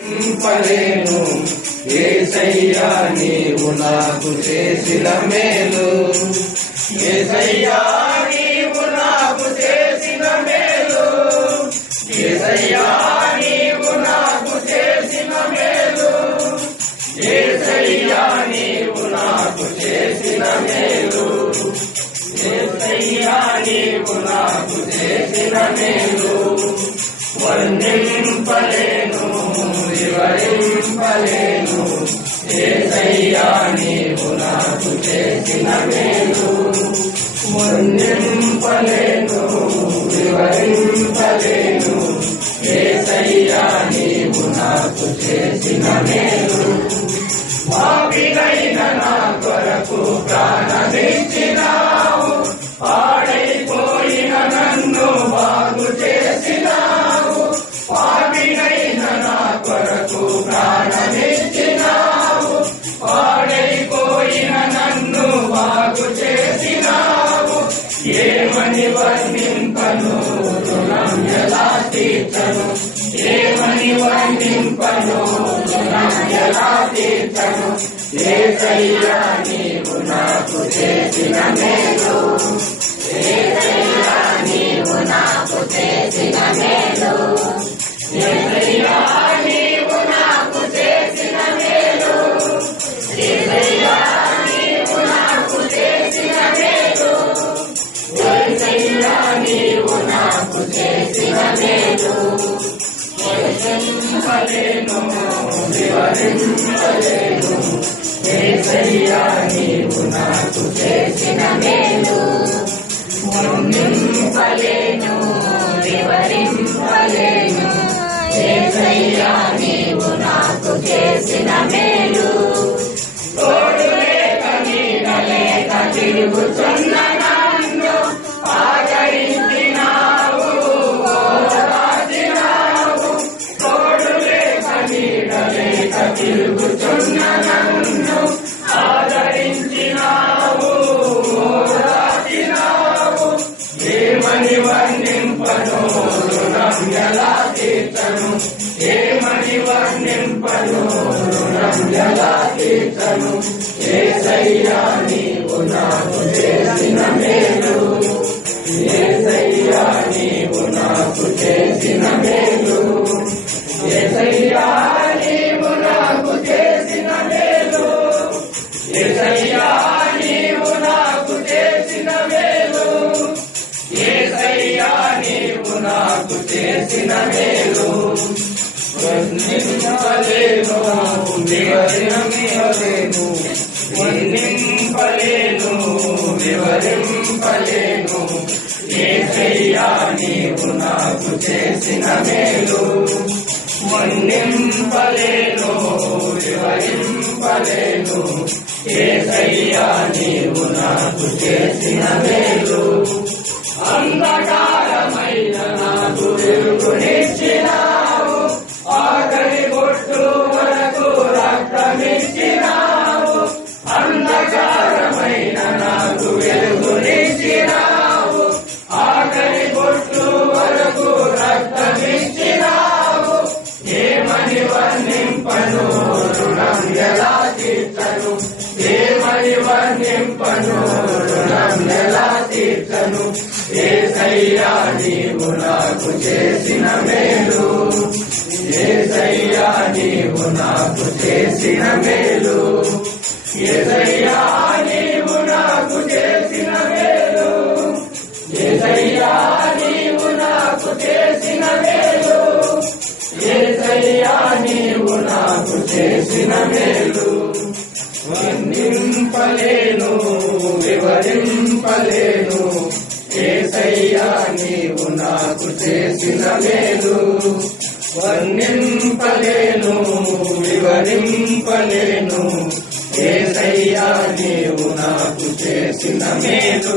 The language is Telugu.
పలేను యేసయ్యా నీవు నాకు చేసిన మేలు, యేసయ్యా నీవు నాకు చేసిన మేలు, యేసయ్యా నీవు నాకు చేసిన మేలు, యేసయ్యా నీవు నాకు చేసిన మేలు, యేసయ్యా నీవు నాకు చేసిన మేలు. వర్ణింపలేను వివరింపలేను యేసయ్యా నీవు నాకు చేసిన మేలు, వర్ణింపలేను వివరింపలేను యేసయ్యా నీవు నాకు చేసిన మేలు. పాపినైన నా కొరకు ప్రాణమిచ్చినావు, పాడైపోయిన నన్ను బాగు చేసినావు, పాపినైన నా కొరకు ప్రాణమిచ్చినావు, పాడైపోయిన నన్ను బాగు చేసినావు. ఏమని వర్ణింపను రుణం ఎలా తీర్చను, ఏమని వర్ణింపను రుణం ఎలా తీర్చను, యేసయ్యా నీవు నాకు చేసిన మేలు, యేసయ్యా నీవు నాకు చేసిన మేలు, యేసయ్యా నీవు నాకు చేసిన మేలు, యేసయ్యా నీవు నాకు చేసిన మేలు, యేసయ్యా నీవు నాకు చేసిన మేలు. వర్ణింపలేను వివరింపలేను యేసయ్యా నీవు నాకు చేసిన మేలు, వర్ణింపలేను వివరింపలేను యేసయ్యా నీవు నాకు చేసిన మేలు. తోడు లేక నీడ లేక తిరుగుతున్న నన్ను ఆదరించినావు, ఓదార్చినావు, తోడు లేక నీడ లేక తిరుగుతున్న నన్ను ఆదరించినావు, ఓదార్చినావు. ఏమని వర్ణింపను రుణం ఎలా తీర్చను, ఏమని వర్ణింపను రుణం ఎలా తీర్చను, యేసయ్యా నీవు నాకు చేసిన మేలు, యేసయ్యా నీవు నాకు చేసిన మేలు, యేసయ్యా నీవు నాకు చేసిన మేలు, యేసయ్యా నీవు నాకు చేసిన మేలు, యేసయ్యా నీవు నాకు చేసిన మేలు. వర్ణింపలేను వివరింపలేను వర్ణింపలేను వివరింపలేను యేసయ్యా నీవు నాకు చేసిన మేలు, వర్ణింపలేను వివరింపలేను యేసయ్యా నీవు నాకు చేసిన మేలు. అంధకారమైన నాకు వెలుగునిచ్చినావు, ఆఖరి బొట్టు వరకు రక్తమిచ్చినావు, అంధకారమైన నాకు వెలుగునిచ్చినావు, ఆఖరి బొట్టు వరకు రక్తమిచ్చినావు. ఏమని వర్ణింపను రుణం ఎలా తీర్చను, ఏమని వర్ణింపను రుణం ఎలా తీర్చను, యేసయ్యా నీవు నాకు చేసిన మేలు, యేసయ్యా నీవు నాకు చేసిన మేలు, యేసయ్యా నీవు నాకు చేసిన మేలు, యేసయ్యా నీవు నాకు చేసిన మేలు, యేసయ్యా నీవు నాకు చేసిన మేలు. వర్ణింపలేను వివరింపలేను యేసయ్యా నీవు నాకు చేసిన మేలు, వర్ణింపలేను వివరింపలేను యేసయ్యా నీవు నాకు చేసిన మేలు.